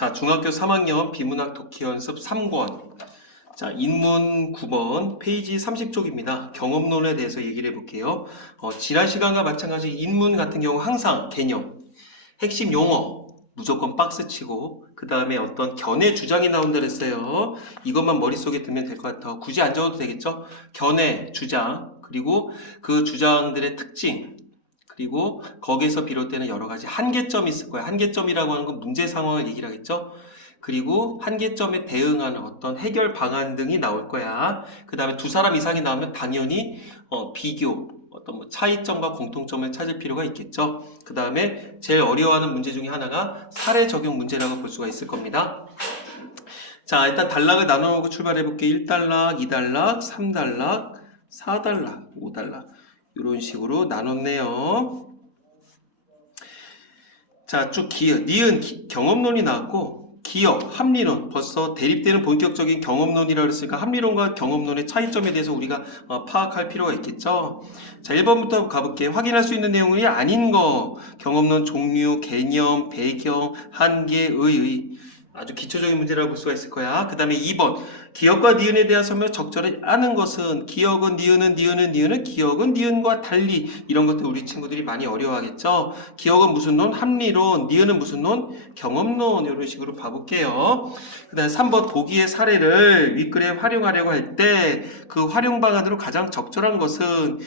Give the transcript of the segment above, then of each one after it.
자, 중학교 3학년 비문학 독해 연습 3권. 자, 인문 9번 페이지 30쪽입니다. 경험론에 대해서 얘기를 해볼게요. 지난 시간과 마찬가지 인문 같은 경우 항상 개념, 핵심 용어 무조건 박스치고 그 다음에 어떤 견해 주장이 나온다 그랬어요. 이것만 머릿속에 들면 될 것 같아요. 굳이 안 적어도 되겠죠? 견해, 주장, 그리고 그 주장들의 특징, 그리고 거기에서 비롯되는 여러 가지 한계점이 있을 거예요. 한계점이라고 하는 건 문제 상황을 얘기를 하겠죠. 그리고 한계점에 대응하는 어떤 해결 방안 등이 나올 거야. 그 다음에 두 사람 이상이 나오면 당연히 비교, 어떤 뭐 차이점과 공통점을 찾을 필요가 있겠죠. 그 다음에 제일 어려워하는 문제 중에 하나가 사례 적용 문제라고 볼 수가 있을 겁니다. 자, 일단 단락을 나눠놓고 출발해 볼게요. 1단락, 2단락, 3단락, 4단락, 5단락 이런 식으로 나눴네요. 자, 쭉 기억, 니은 경험론이 나왔고 기억, 합리론, 벌써 대립되는 본격적인 경험론이라고 했으니까 합리론과 경험론의 차이점에 대해서 우리가 파악할 필요가 있겠죠. 자, 1번부터 가볼게요. 확인할 수 있는 내용이 아닌 거, 경험론 종류, 개념, 배경, 한계, 의 아주 기초적인 문제라고 볼 수가 있을 거야. 그 다음에 2번 기억과 니은에 대한 설명을 적절히 아는 것은 기억은 니은은 기억은 니은과 달리 이런 것들 우리 친구들이 많이 어려워하겠죠. 기억은 무슨 론? 합리론. 니은은 무슨 론? 경험론. 이런 식으로 봐볼게요. 그 다음에 3번 보기의 사례를 윗글에 활용하려고 할 때 그 활용 방안으로 가장 적절한 것은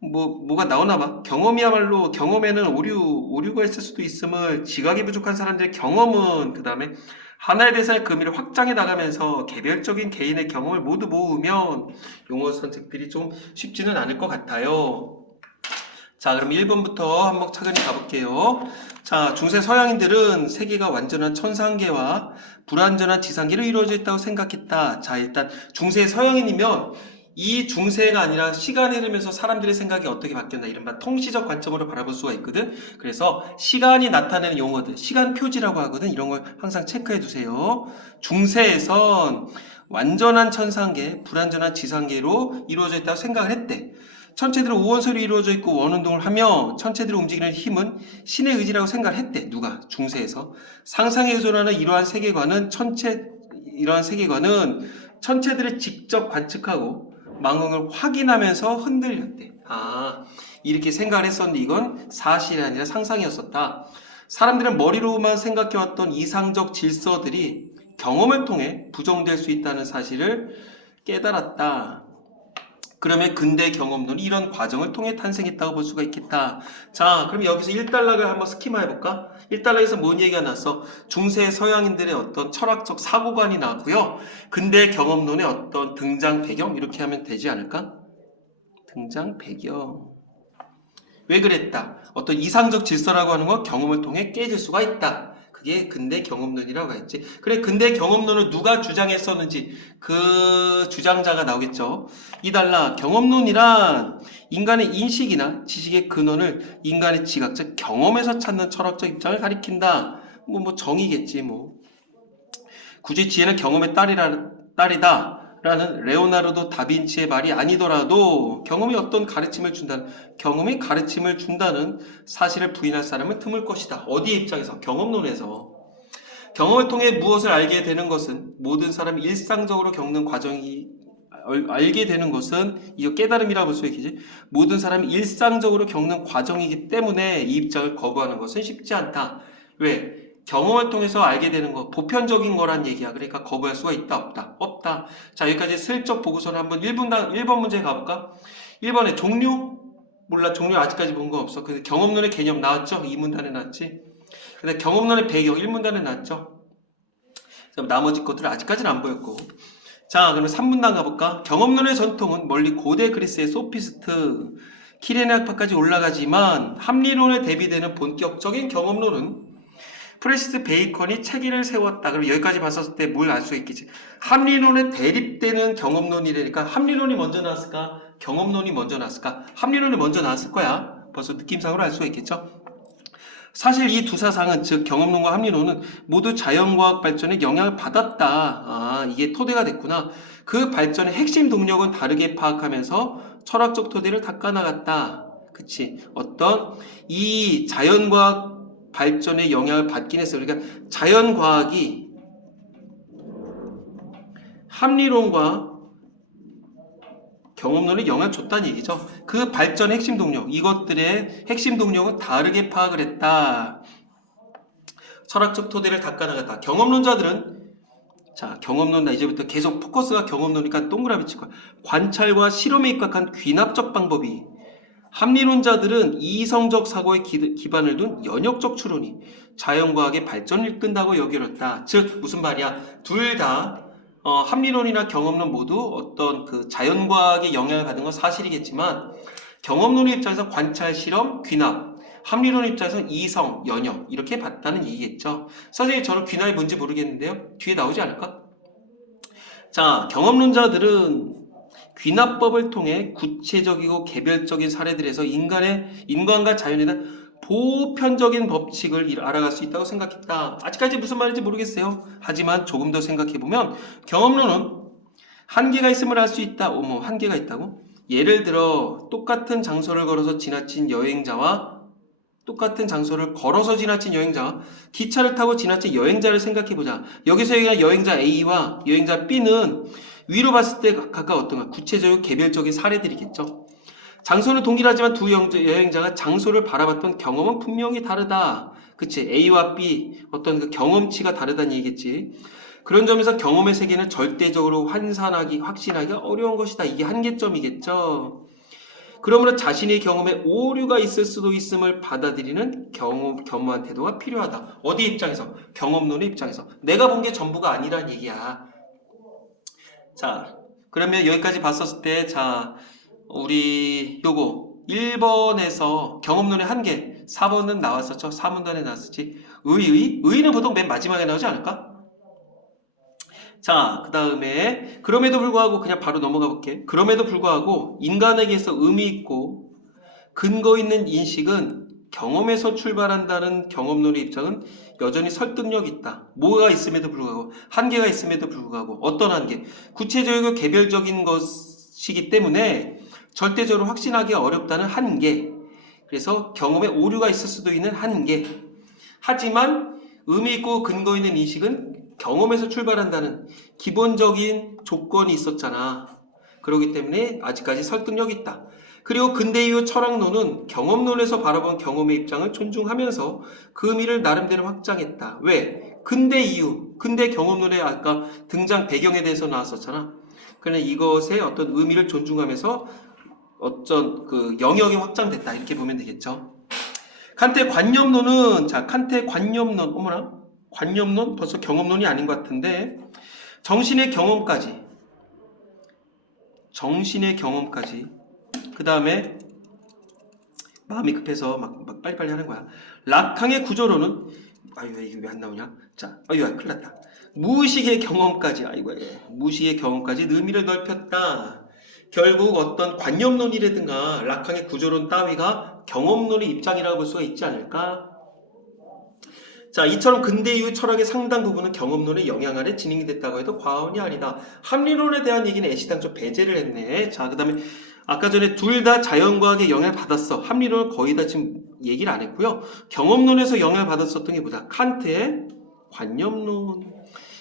뭐가 나오나 봐. 경험이야말로 경험에는 오류가 있을 수도 있음을 지각이 부족한 사람들의 경험은 그 다음에 하나에 대해서의 의미를 확장해 나가면서 개별적인 개인의 경험을 모두 모으면 용어 선택들이 좀 쉽지는 않을 것 같아요. 자, 그럼 1번부터 한번 차근히 가볼게요. 자, 중세 서양인들은 세계가 완전한 천상계와 불완전한 지상계로 이루어져 있다고 생각했다. 자, 일단 중세 서양인이면 이 중세가 아니라 시간이 흐르면서 사람들의 생각이 어떻게 바뀌었나 이른바 통시적 관점으로 바라볼 수가 있거든. 그래서 시간이 나타내는 용어들, 시간 표지라고 하거든. 이런 걸 항상 체크해 두세요. 중세에선 완전한 천상계, 불완전한 지상계로 이루어져 있다고 생각을 했대. 천체들은 우원설이 이루어져 있고 원운동을 하며 천체들을 움직이는 힘은 신의 의지라고 생각을 했대. 누가? 중세에서. 상상에 의존하는 이러한 세계관은 천체들을 직접 관측하고 망원을 확인하면서 흔들렸대. 이렇게 생각을 했었는데 이건 사실이 아니라 상상이었었다. 사람들은 머리로만 생각해왔던 이상적 질서들이 경험을 통해 부정될 수 있다는 사실을 깨달았다. 그러면 근대 경험론이 이런 과정을 통해 탄생했다고 볼 수가 있겠다. 자, 그럼 여기서 1단락을 한번 스키마 해볼까? 1단락에서 뭔 얘기가 났어? 중세 서양인들의 어떤 철학적 사고관이 나왔고요. 근대 경험론의 어떤 등장 배경? 이렇게 하면 되지 않을까? 등장 배경. 왜 그랬다? 어떤 이상적 질서라고 하는 건 경험을 통해 깨질 수가 있다. 그게 근대 경험론이라고 했지. 그래, 근대 경험론을 누가 주장했었는지 그 주장자가 나오겠죠. 2단락 경험론이란 인간의 인식이나 지식의 근원을 인간의 지각적 경험에서 찾는 철학적 입장을 가리킨다. 뭐 정의겠지 뭐. 굳이 지혜는 경험의 딸이다. 라는 레오나르도 다빈치의 말이 아니더라도 경험이 가르침을 준다는 사실을 부인할 사람은 드물 것이다. 어디의 입장에서? 경험론에서. 경험을 통해 무엇을 알게 되는 것은 모든 사람이 일상적으로 겪는 과정이 알게 되는 것은 이거 깨달음이라고 볼 수 있겠지. 모든 사람이 일상적으로 겪는 과정이기 때문에 이 입장을 거부하는 것은 쉽지 않다. 왜? 경험을 통해서 알게 되는 거 보편적인 거란 얘기야. 그러니까 거부할 수가 있다 없다? 없다. 자, 여기까지 슬쩍 보고서는 한번 1번 문제 가볼까? 1번에 종류? 몰라, 종류 아직까지 본 거 없어. 근데 경험론의 개념 나왔죠? 2문단에 나왔지. 근데 경험론의 배경 1문단에 나왔죠. 나머지 것들은 아직까지는 안 보였고. 자, 그러면 3문단 가볼까? 경험론의 전통은 멀리 고대 그리스의 소피스트 키레네 학파까지 올라가지만 합리론에 대비되는 본격적인 경험론은 프랜시스 베이컨이 체계를 세웠다. 그럼 여기까지 봤었을 때 뭘 알 수 있겠지? 합리론에 대립되는 경험론이라니까 합리론이 먼저 나왔을까? 경험론이 먼저 나왔을까? 합리론이 먼저 나왔을 거야. 벌써 느낌상으로 알 수가 있겠죠? 사실 이 두 사상은 즉 경험론과 합리론은 모두 자연과학 발전에 영향을 받았다. 이게 토대가 됐구나. 그 발전의 핵심 동력은 다르게 파악하면서 철학적 토대를 닦아나갔다. 그치? 어떤 이 자연과학 발전에 영향을 받긴 했어요. 그러니까 자연과학이 합리론과 경험론에 영향을 줬다는 얘기죠. 그 발전의 핵심 동력, 이것들의 핵심 동력은 다르게 파악을 했다. 철학적 토대를 닦아나갔다. 경험론자들은 자, 경험론, 나 이제부터 계속 포커스가 경험론이니까 동그라미 칠 거야. 관찰과 실험에 입각한 귀납적 방법이, 합리론자들은 이성적 사고에 기반을 둔 연역적 추론이 자연과학의 발전을 이끈다고 여겨졌다. 즉 무슨 말이야? 둘 다 합리론이나 경험론 모두 어떤 그 자연과학의 영향을 받은 건 사실이겠지만, 경험론의 입장에서 관찰, 실험, 귀납, 합리론의 입장에서 이성, 연역 이렇게 봤다는 얘기겠죠. 선생님 저는 귀납이 뭔지 모르겠는데요. 뒤에 나오지 않을까? 자, 경험론자들은 귀납법을 통해 구체적이고 개별적인 사례들에서 인간과 자연에 대한 보편적인 법칙을 알아갈 수 있다고 생각했다. 아직까지 무슨 말인지 모르겠어요. 하지만 조금 더 생각해보면 경험론은 한계가 있음을 알 수 있다. 어머, 한계가 있다고? 예를 들어 똑같은 장소를 걸어서 지나친 여행자와 기차를 타고 지나친 여행자를 생각해보자. 여기서 얘기한 여행자 A와 여행자 B는 위로 봤을 때 각각 어떤가? 구체적이고 개별적인 사례들이겠죠. 장소는 동일하지만 두 여행자가 장소를 바라봤던 경험은 분명히 다르다. 그치? A와 B 어떤 그 경험치가 다르다는 얘기겠지. 그런 점에서 경험의 세계는 절대적으로 확신하기가 어려운 것이다. 이게 한계점이겠죠. 그러므로 자신의 경험에 오류가 있을 수도 있음을 받아들이는 겸허한 태도가 필요하다. 어디 입장에서? 경험론의 입장에서. 내가 본 게 전부가 아니란 얘기야. 자, 그러면 여기까지 봤었을 때, 자, 우리 요거 1번에서 경험론의 한계, 4번은 나왔었죠. 3문단에 나왔었지. 의의는 보통 맨 마지막에 나오지 않을까? 자, 그 다음에 그럼에도 불구하고 그냥 바로 넘어가 볼게. 그럼에도 불구하고 인간에게서 의미 있고 근거 있는 인식은 경험에서 출발한다는 경험론의 입장은 여전히 설득력 있다. 뭐가 있음에도 불구하고, 한계가 있음에도 불구하고, 어떤 한계? 구체적이고 개별적인 것이기 때문에 절대적으로 확신하기 어렵다는 한계. 그래서 경험에 오류가 있을 수도 있는 한계. 하지만 의미 있고 근거 있는 인식은 경험에서 출발한다는 기본적인 조건이 있었잖아. 그렇기 때문에 아직까지 설득력 있다. 그리고 근대 이후 철학론은 경험론에서 바라본 경험의 입장을 존중하면서 그 의미를 나름대로 확장했다. 왜? 근대 경험론의 아까 등장 배경에 대해서 나왔었잖아. 그러나 이것의 어떤 의미를 존중하면서 어떤 그 영역이 확장됐다. 이렇게 보면 되겠죠. 칸트의 관념론은, 자, 칸트의 관념론, 어머나, 관념론? 벌써 경험론이 아닌 것 같은데, 정신의 경험까지, 그 다음에 마음이 급해서 막 빨리빨리 하는 거야. 락항의 구조로는, 아유, 이게 왜 안 나오냐? 자, 아유, 큰일 났다. 무의식의 경험까지, 무의식의 경험까지 의미를 넓혔다. 결국 어떤 관념론이라든가 락항의 구조론 따위가 경험론의 입장이라고 볼 수가 있지 않을까? 자, 이처럼 근대 이후 철학의 상당 부분은 경험론의 영향 아래 진행이 됐다고 해도 과언이 아니다. 합리론에 대한 얘기는 애시당초 배제를 했네. 자, 그 다음에 아까 전에 둘 다 자연과학의 영향을 받았어. 합리론은 거의 다 지금 얘기를 안 했고요. 경험론에서 영향을 받았었던 게 뭐다? 칸트의 관념론.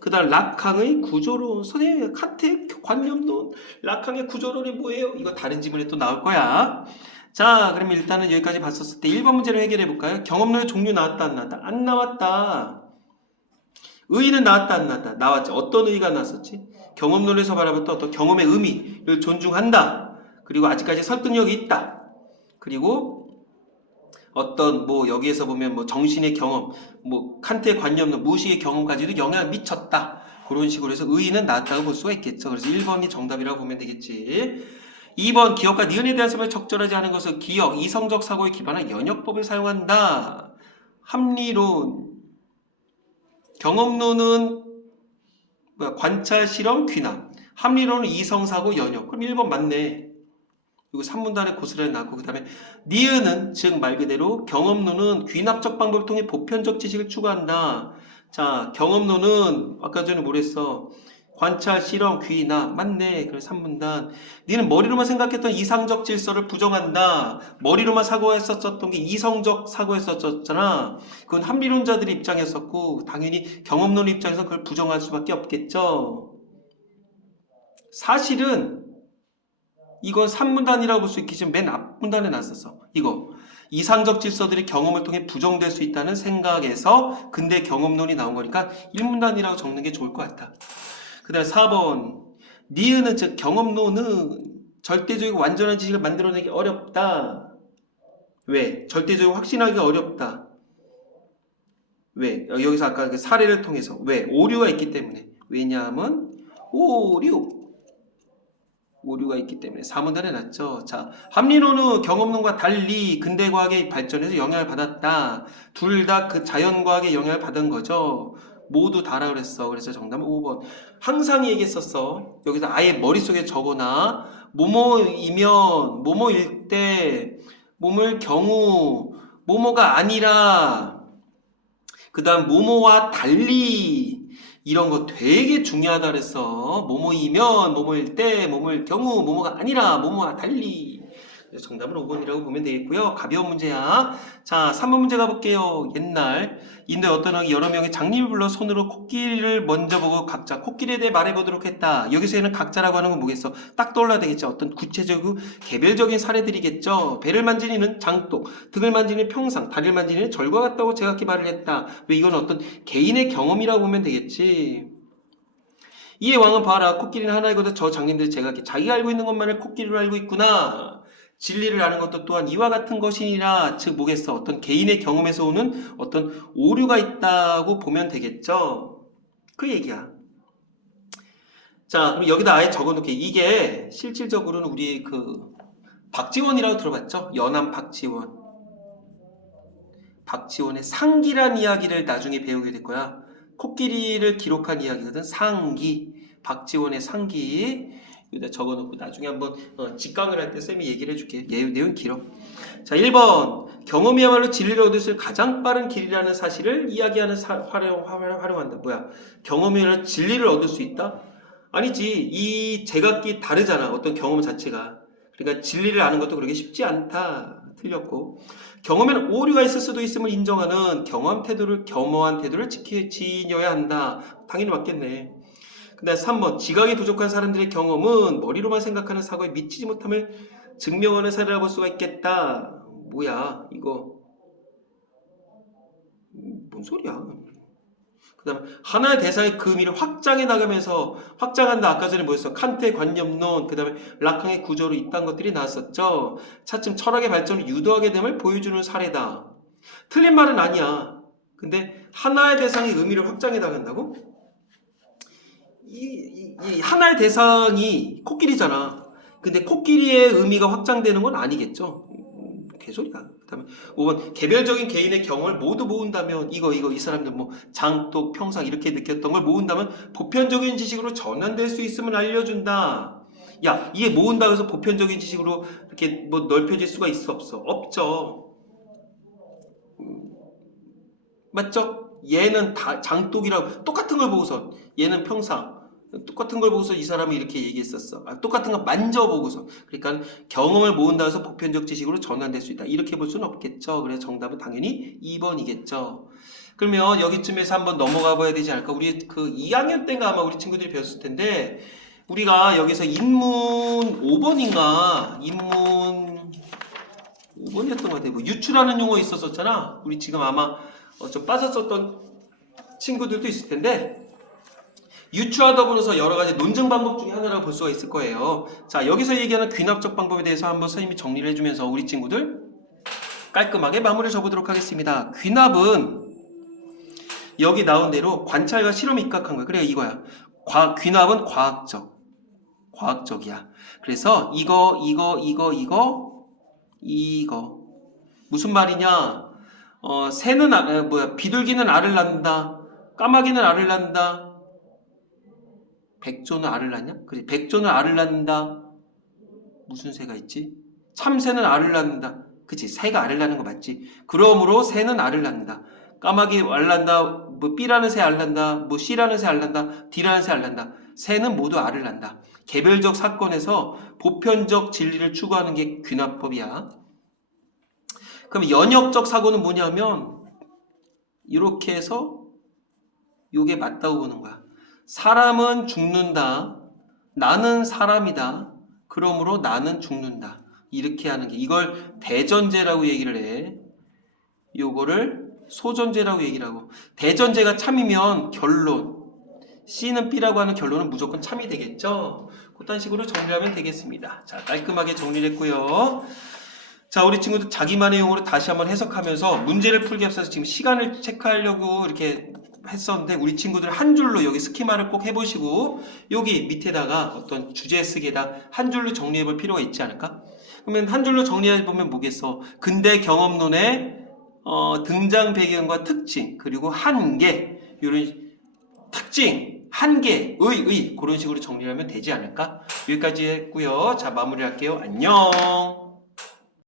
그 다음 락항의 구조론. 선생님, 칸트의 관념론, 락항의 구조론이 뭐예요? 이거 다른 지문에 또 나올 거야. 자, 그러면 일단은 여기까지 봤었을 때 1번 문제를 해결해 볼까요? 경험론의 종류 나왔다 안 나왔다? 안 나왔다. 의의는 나왔다 안 나왔다? 나왔지. 어떤 의의가 나왔었지? 경험론에서 바라봤던 어떤 경험의 의미를 존중한다. 그리고 아직까지 설득력이 있다. 그리고 어떤 뭐 여기에서 보면 뭐 정신의 경험, 뭐 칸트의 관념론, 무의식의 경험까지도 영향을 미쳤다. 그런 식으로 해서 의의는 나왔다고 볼 수가 있겠죠. 그래서 1번이 정답이라고 보면 되겠지. 2번 기억과 니은에 대한 설명이 적절하지 않은 것은 기억, 이성적 사고에 기반한 연역법을 사용한다. 합리론, 경험론은 관찰, 실험, 귀납. 합리론은 이성사고, 연역. 그럼 1번 맞네. 그리고 3문단에 고스란히 나왔고, 그 다음에 니은은 즉 말 그대로 경험론은 귀납적 방법을 통해 보편적 지식을 추구한다. 자, 경험론은 아까 전에 뭐랬어? 관찰, 실험, 귀나. 맞네. 그래 3분단. 니는 머리로만 생각했던 이상적 질서를 부정한다. 머리로만 사고했었던 게 이성적 사고했었잖아. 그건 합리론자들의 입장이었었고 당연히 경험론 입장에서 그걸 부정할 수밖에 없겠죠. 사실은 이건 3분단이라고 볼 수 있겠지만 맨 앞분단에 놨었어. 이거 이상적 질서들이 경험을 통해 부정될 수 있다는 생각에서 근대 경험론이 나온 거니까 1분단이라고 적는 게 좋을 것 같아. 그 다음 4번 니은은 즉 경험론은 절대적이고 완전한 지식을 만들어내기 어렵다. 왜? 절대적이고 확신하기가 어렵다. 왜? 여기서 아까 그 사례를 통해서 왜? 오류가 있기 때문에. 왜냐하면 오류가 있기 때문에 4문단에 놨죠. 자, 합리론은 경험론과 달리 근대과학의 발전에서 영향을 받았다. 둘 다 그 자연과학의 영향을 받은 거죠. 모두 다라 그랬어. 그래서 정답은 5번. 항상 얘기했었어. 여기서 아예 머릿속에 적어놔. 뭐뭐이면, 뭐뭐일 때, 뭐뭐일 경우, 뭐뭐가 아니라, 그 다음 뭐뭐와 달리, 이런 거 되게 중요하다 그랬어. 뭐뭐이면, 뭐뭐일 때, 뭐뭐일 경우, 뭐뭐가 아니라, 뭐뭐와 달리. 정답은 5번이라고 보면 되겠고요. 가벼운 문제야. 자, 3번 문제 가볼게요. 옛날 인도에 어떤 왕이 여러 명의 장님을 불러 손으로 코끼리를 먼저 보고 각자 코끼리에 대해 말해보도록 했다. 여기서는 각자라고 하는 건 뭐겠어? 딱 떠올라야 되겠죠. 어떤 구체적이고 개별적인 사례들이겠죠. 배를 만지는 이는 장독, 등을 만지는 평상, 다리를 만지는 이는 절과 같다고 제각기 말을 했다. 왜 이건 어떤 개인의 경험이라고 보면 되겠지. 이에 왕은 봐라. 코끼리는 하나이거든. 저 장님들 제각기 자기가 알고 있는 것만을 코끼리로 알고 있구나. 진리를 아는 것도 또한 이와 같은 것이니라. 즉 뭐겠어? 어떤 개인의 경험에서 오는 어떤 오류가 있다고 보면 되겠죠. 그 얘기야. 자, 그럼 여기다 아예 적어놓게. 이게 실질적으로는 우리 그 박지원이라고 들어봤죠? 연암 박지원. 박지원의 상기란 이야기를 나중에 배우게 될 거야. 코끼리를 기록한 이야기거든. 상기. 박지원의 상기. 여기다 적어놓고 나중에 한번 직강을 할 때 쌤이 얘기를 해줄게. 내용 길어. 자, 1번 경험이야말로 진리를 얻을 수 있는 가장 빠른 길이라는 사실을 이야기하는 활용한다. 뭐야? 경험이야말로 진리를 얻을 수 있다? 아니지. 이 제각기 다르잖아. 어떤 경험 자체가. 그러니까 진리를 아는 것도 그렇게 쉽지 않다. 틀렸고. 경험에는 오류가 있을 수도 있음을 인정하는 겸허한 태도를 지녀야 한다. 당연히 맞겠네. 근데 3번 지각이 부족한 사람들의 경험은 머리로만 생각하는 사고에 미치지 못함을 증명하는 사례라 볼 수가 있겠다. 뭐야 이거 뭔 소리야. 그 다음에 하나의 대상의 그 의미를 확장해 나가면서 확장한다. 아까 전에 뭐였어? 칸트의 관념론, 그 다음에 라캉의 구조로 이딴 것들이 나왔었죠. 차츰 철학의 발전을 유도하게 됨을 보여주는 사례다. 틀린 말은 아니야. 근데 하나의 대상의 의미를 확장해 나간다고? 이 하나의 대상이 코끼리잖아. 근데 코끼리의 의미가 확장되는 건 아니겠죠. 개소리야. 그 다음에 5번 개별적인 개인의 경험을 모두 모은다면 이 사람들 뭐 장독, 평상 이렇게 느꼈던 걸 모은다면 보편적인 지식으로 전환될 수 있음을 알려준다. 야, 이게 모은다고 해서 보편적인 지식으로 이렇게 뭐 넓혀질 수가 있어 없어? 없죠. 맞죠? 얘는 다 장독이라고 똑같은 걸 보고서 얘는 평상 똑같은 걸 보고서 이 사람이 이렇게 얘기했었어. 똑같은 걸 만져보고서. 그러니까 경험을 모은다 해서 보편적 지식으로 전환될 수 있다. 이렇게 볼 수는 없겠죠. 그래서 정답은 당연히 2번이겠죠. 그러면 여기쯤에서 한번 넘어가 봐야 되지 않을까? 우리 그 2학년 때인가 아마 우리 친구들이 배웠을 텐데 우리가 여기서 인문 5번인가 인문 5번이었던 것 같아요. 뭐 유추라는 용어 있었었잖아. 우리 지금 아마 좀 빠졌었던 친구들도 있을 텐데 유추와 더불어서 여러 가지 논증 방법 중에 하나라고 볼 수가 있을 거예요. 자, 여기서 얘기하는 귀납적 방법에 대해서 한번 선생님이 정리를 해주면서 우리 친구들 깔끔하게 마무리를 줘보도록 하겠습니다. 귀납은 여기 나온 대로 관찰과 실험에 입각한 거야. 그래 이거야. 귀납은 과학적이야. 그래서 이거 무슨 말이냐? 비둘기는 알을 낳는다. 까마귀는 알을 낳는다. 백조는 알을 낳냐? 그래, 백조는 알을 낳는다. 무슨 새가 있지? 참새는 알을 낳는다. 그치, 새가 알을 낳는 거 맞지? 그러므로 새는 알을 낳는다. 까마귀 알 낳는다. 뭐 B라는 새 알 낳는다. 뭐 C라는 새 알 낳는다. D라는 새 알 낳는다. 새는 모두 알을 낳는다. 개별적 사건에서 보편적 진리를 추구하는 게 귀납법이야. 그럼 연역적 사고는 뭐냐면 이렇게 해서 요게 맞다고 보는 거야. 사람은 죽는다. 나는 사람이다. 그러므로 나는 죽는다. 이렇게 하는 게 이걸 대전제라고 얘기를 해. 요거를 소전제라고 얘기를 하고 대전제가 참이면 결론 C는 B라고 하는 결론은 무조건 참이 되겠죠. 그딴 식으로 정리하면 되겠습니다. 자, 깔끔하게 정리를 했고요. 자, 우리 친구들 자기만의 용어로 다시 한번 해석하면서 문제를 풀기 앞서서 지금 시간을 체크하려고 이렇게 했었는데 우리 친구들 한 줄로 여기 스키마를 꼭 해보시고 여기 밑에다가 어떤 주제 쓰기에다 한 줄로 정리해 볼 필요가 있지 않을까? 그러면 한 줄로 정리해 보면 뭐겠어? 근대 경험론의 등장 배경과 특징 그리고 한계 이런 특징 한계 의 그런 식으로 정리하면 되지 않을까? 여기까지 했고요. 자, 마무리할게요. 안녕.